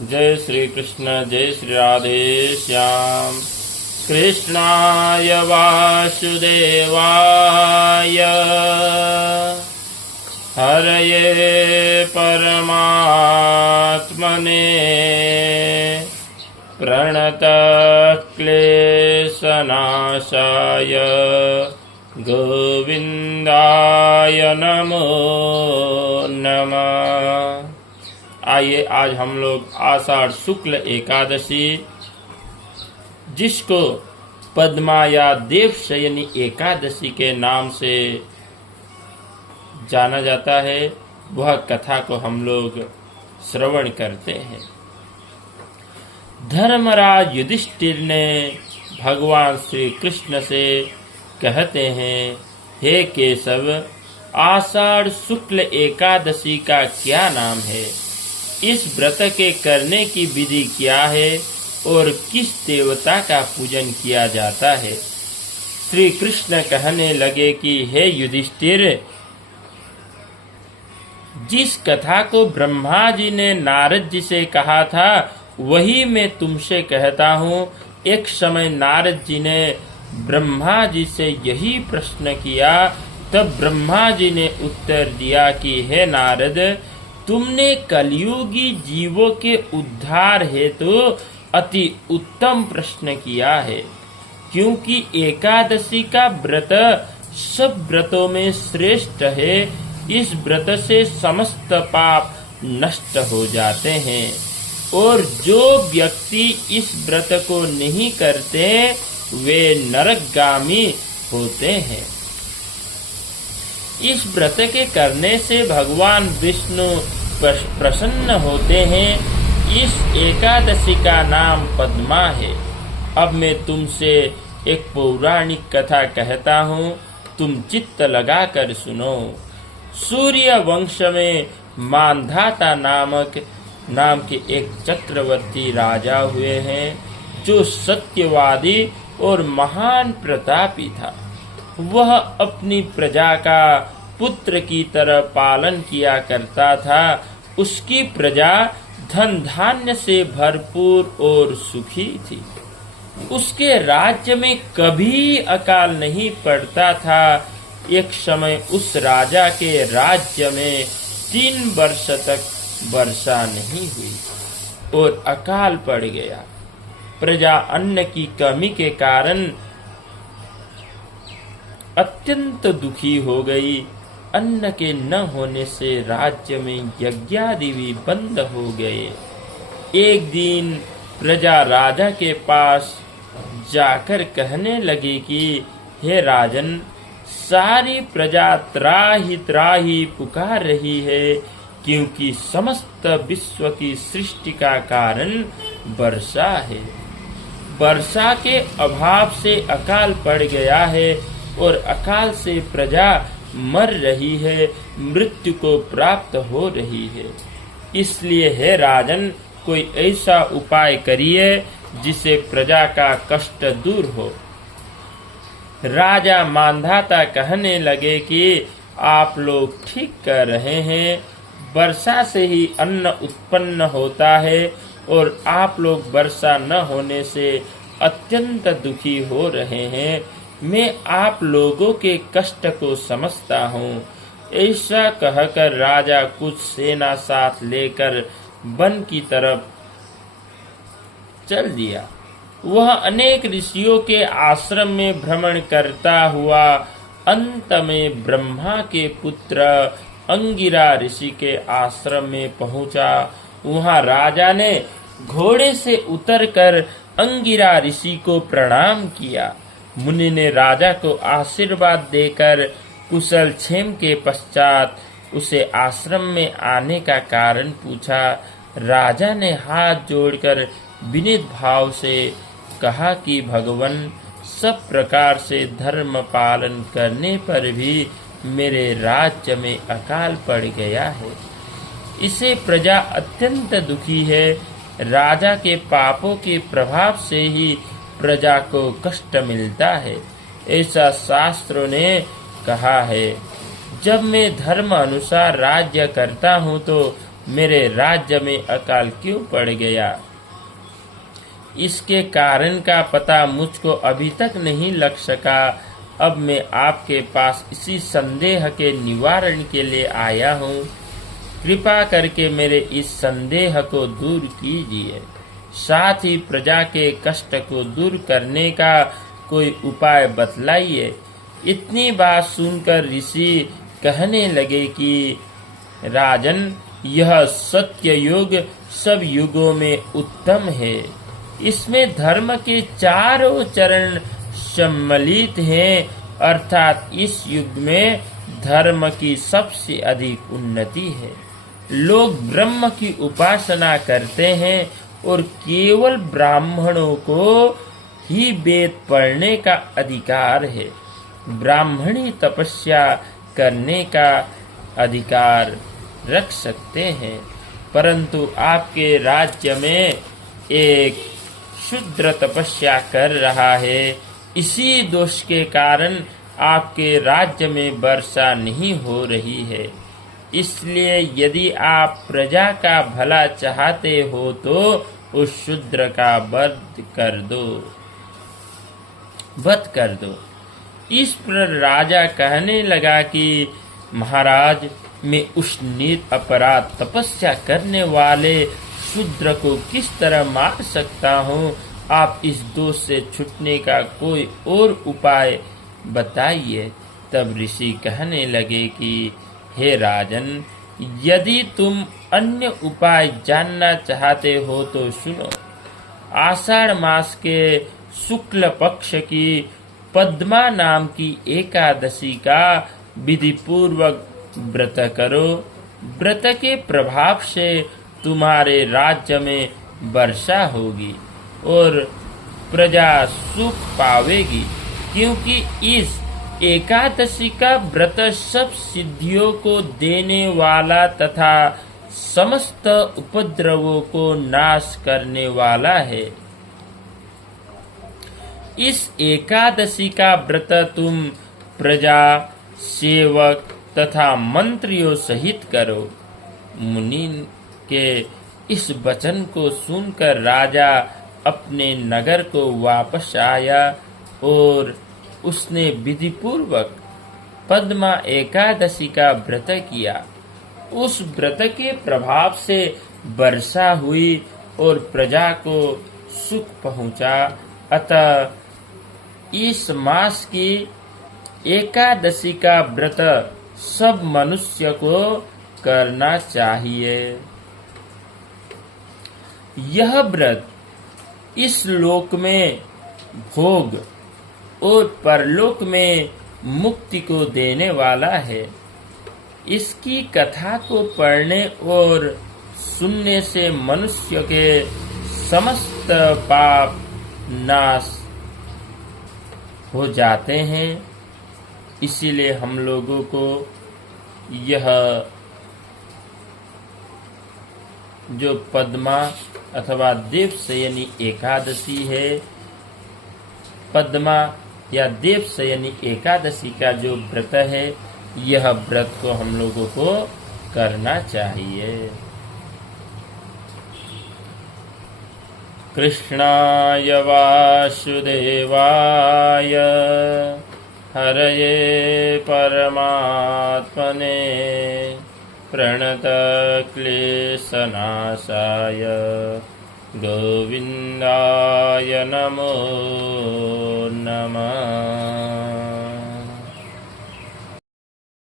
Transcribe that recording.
जय श्री कृष्ण जय श्री राधे श्याम। कृष्णाय वासुदेवाय हरये परमात्मने प्रणतक्लेशनाशाय गोविंदाय नमो नमः। आइए आज हम लोग आषाढ़ शुक्ल एकादशी, जिसको पद्मा या देवशयनी एकादशी के नाम से जाना जाता है, वह कथा को हम लोग श्रवण करते हैं। धर्मराज युधिष्ठिर ने भगवान श्री कृष्ण से कहते हैं, हे केशव, आषाढ़ शुक्ल एकादशी का क्या नाम है? इस व्रत के करने की विधि क्या है और किस देवता का पूजन किया जाता है? श्री कृष्ण कहने लगे कि हे युधिष्ठिर, जिस कथा को ब्रह्मा जी ने नारद जी से कहा था वही मैं तुमसे कहता हूँ। एक समय नारद जी ने ब्रह्मा जी से यही प्रश्न किया, तब ब्रह्मा जी ने उत्तर दिया कि हे नारद, तुमने कलियुगी जीवों के उद्धार हेतु अति उत्तम प्रश्न किया है, क्योंकि एकादशी का व्रत सब व्रतों में श्रेष्ठ है। इस व्रत से समस्त पाप नष्ट हो जाते हैं और जो व्यक्ति इस व्रत को नहीं करते वे नरकगामी होते हैं। इस व्रत के करने से भगवान विष्णु प्रसन्न होते हैं। इस एकादशी का नाम पद्मा है। अब मैं तुमसे एक पौराणिक कथा कहता हूँ, तुम चित्त लगाकर सुनो। सूर्य वंश में मांधाता नाम के एक चक्रवर्ती राजा हुए हैं, जो सत्यवादी और महान प्रतापी था। वह अपनी प्रजा का पुत्र की तरह पालन किया करता था। उसकी प्रजा धन धान्य से भरपूर और सुखी थी। उसके राज्य में कभी अकाल नहीं पड़ता था। एक समय उस राजा के राज्य में 3 वर्ष तक वर्षा नहीं हुई और अकाल पड़ गया। प्रजा अन्न की कमी के कारण अत्यंत दुखी हो गई। अन्न के न होने से राज्य में यज्ञादि भी बंद हो गए। एक दिन प्रजा राजा के पास जाकर कहने लगी कि हे राजन, सारी प्रजा त्राहि त्राहि पुकार रही है, क्योंकि समस्त विश्व की सृष्टि का कारण वर्षा है। वर्षा के अभाव से अकाल पड़ गया है और अकाल से प्रजा मर रही है, मृत्यु को प्राप्त हो रही है। इसलिए हे राजन, कोई ऐसा उपाय करिए जिससे प्रजा का कष्ट दूर हो। राजा मांधाता कहने लगे कि आप लोग ठीक कह रहे हैं, वर्षा से ही अन्न उत्पन्न होता है और आप लोग वर्षा न होने से अत्यंत दुखी हो रहे हैं। मैं आप लोगों के कष्ट को समझता हूँ। ऐसा कहकर राजा कुछ सेना साथ लेकर वन की तरफ चल दिया। वह अनेक ऋषियों के आश्रम में भ्रमण करता हुआ अंत में ब्रह्मा के पुत्र अंगिरा ऋषि के आश्रम में पहुंचा। वहां राजा ने घोड़े से उतरकर अंगिरा ऋषि को प्रणाम किया। मुनि ने राजा को आशीर्वाद देकर कुशल क्षेम के पश्चात उसे आश्रम में आने का कारण पूछा। राजा ने हाथ जोड़कर विनीत भाव से कहा कि भगवान, सब प्रकार से धर्म पालन करने पर भी मेरे राज्य में अकाल पड़ गया है। इसे प्रजा अत्यंत दुखी है। राजा के पापों के प्रभाव से ही प्रजा को कष्ट मिलता है, ऐसा शास्त्रों ने कहा है। जब मैं धर्म अनुसार राज्य करता हूँ तो मेरे राज्य में अकाल क्यों पड़ गया? इसके कारण का पता मुझको अभी तक नहीं लग सका। अब मैं आपके पास इसी संदेह के निवारण के लिए आया हूँ। कृपा करके मेरे इस संदेह को दूर कीजिए, साथ ही प्रजा के कष्ट को दूर करने का कोई उपाय बतलाइए। इतनी बात सुनकर ऋषि कहने लगे कि राजन, यह सत्य युग सब युगों में उत्तम है। इसमें धर्म के चारों चरण सम्मिलित हैं, अर्थात इस युग में धर्म की सबसे अधिक उन्नति है। लोग ब्रह्म की उपासना करते हैं और केवल ब्राह्मणों को ही वेद पढ़ने का अधिकार है। ब्राह्मणी तपस्या करने का अधिकार रख सकते हैं, परंतु आपके राज्य में एक शूद्र तपस्या कर रहा है। इसी दोष के कारण आपके राज्य में वर्षा नहीं हो रही है। इसलिए यदि आप प्रजा का भला चाहते हो तो उस शूद्र का वध कर दो। इस पर राजा कहने लगा कि महाराज, मैं उस नीच अपराध तपस्या करने वाले शूद्र को किस तरह मार सकता हूँ? आप इस दोष से छूटने का कोई और उपाय बताइए। तब ऋषि कहने लगे कि हे राजन, यदि तुम अन्य उपाय जानना चाहते हो तो सुनो। आषाढ़ मास के शुक्ल पक्ष की पद्मा नाम की एकादशी का विधि पूर्वक व्रत करो। व्रत के प्रभाव से तुम्हारे राज्य में वर्षा होगी और प्रजा सुख पावेगी, क्योंकि इस एकादशी का व्रत सब सिद्धियों को देने वाला तथा समस्त उपद्रवों को नाश करने वाला है। इस एकादशी का व्रत तुम प्रजा, सेवक तथा मंत्रियों सहित करो। मुनि के इस वचन को सुनकर राजा अपने नगर को वापस आया और उसने विधि पूर्वक पद्मा एकादशी का व्रत किया। उस व्रत के प्रभाव से वर्षा हुई और प्रजा को सुख पहुंचा। अतः इस मास की एकादशी का व्रत सब मनुष्य को करना चाहिए। यह व्रत इस लोक में भोग और परलोक में मुक्ति को देने वाला है। इसकी कथा को पढ़ने और सुनने से मनुष्य के समस्त पाप नाश हो जाते हैं। इसीलिए हम लोगों को यह जो पद्मा अथवा देवशयनी एकादशी है, पद्मा या देवशयनी एकादशी का जो व्रत है, यह व्रत को हम लोगों को करना चाहिए। कृष्णाय वासुदेवाय हरये परमात्मने प्रणतक्लेशनाशाय गोविन्दाय नमो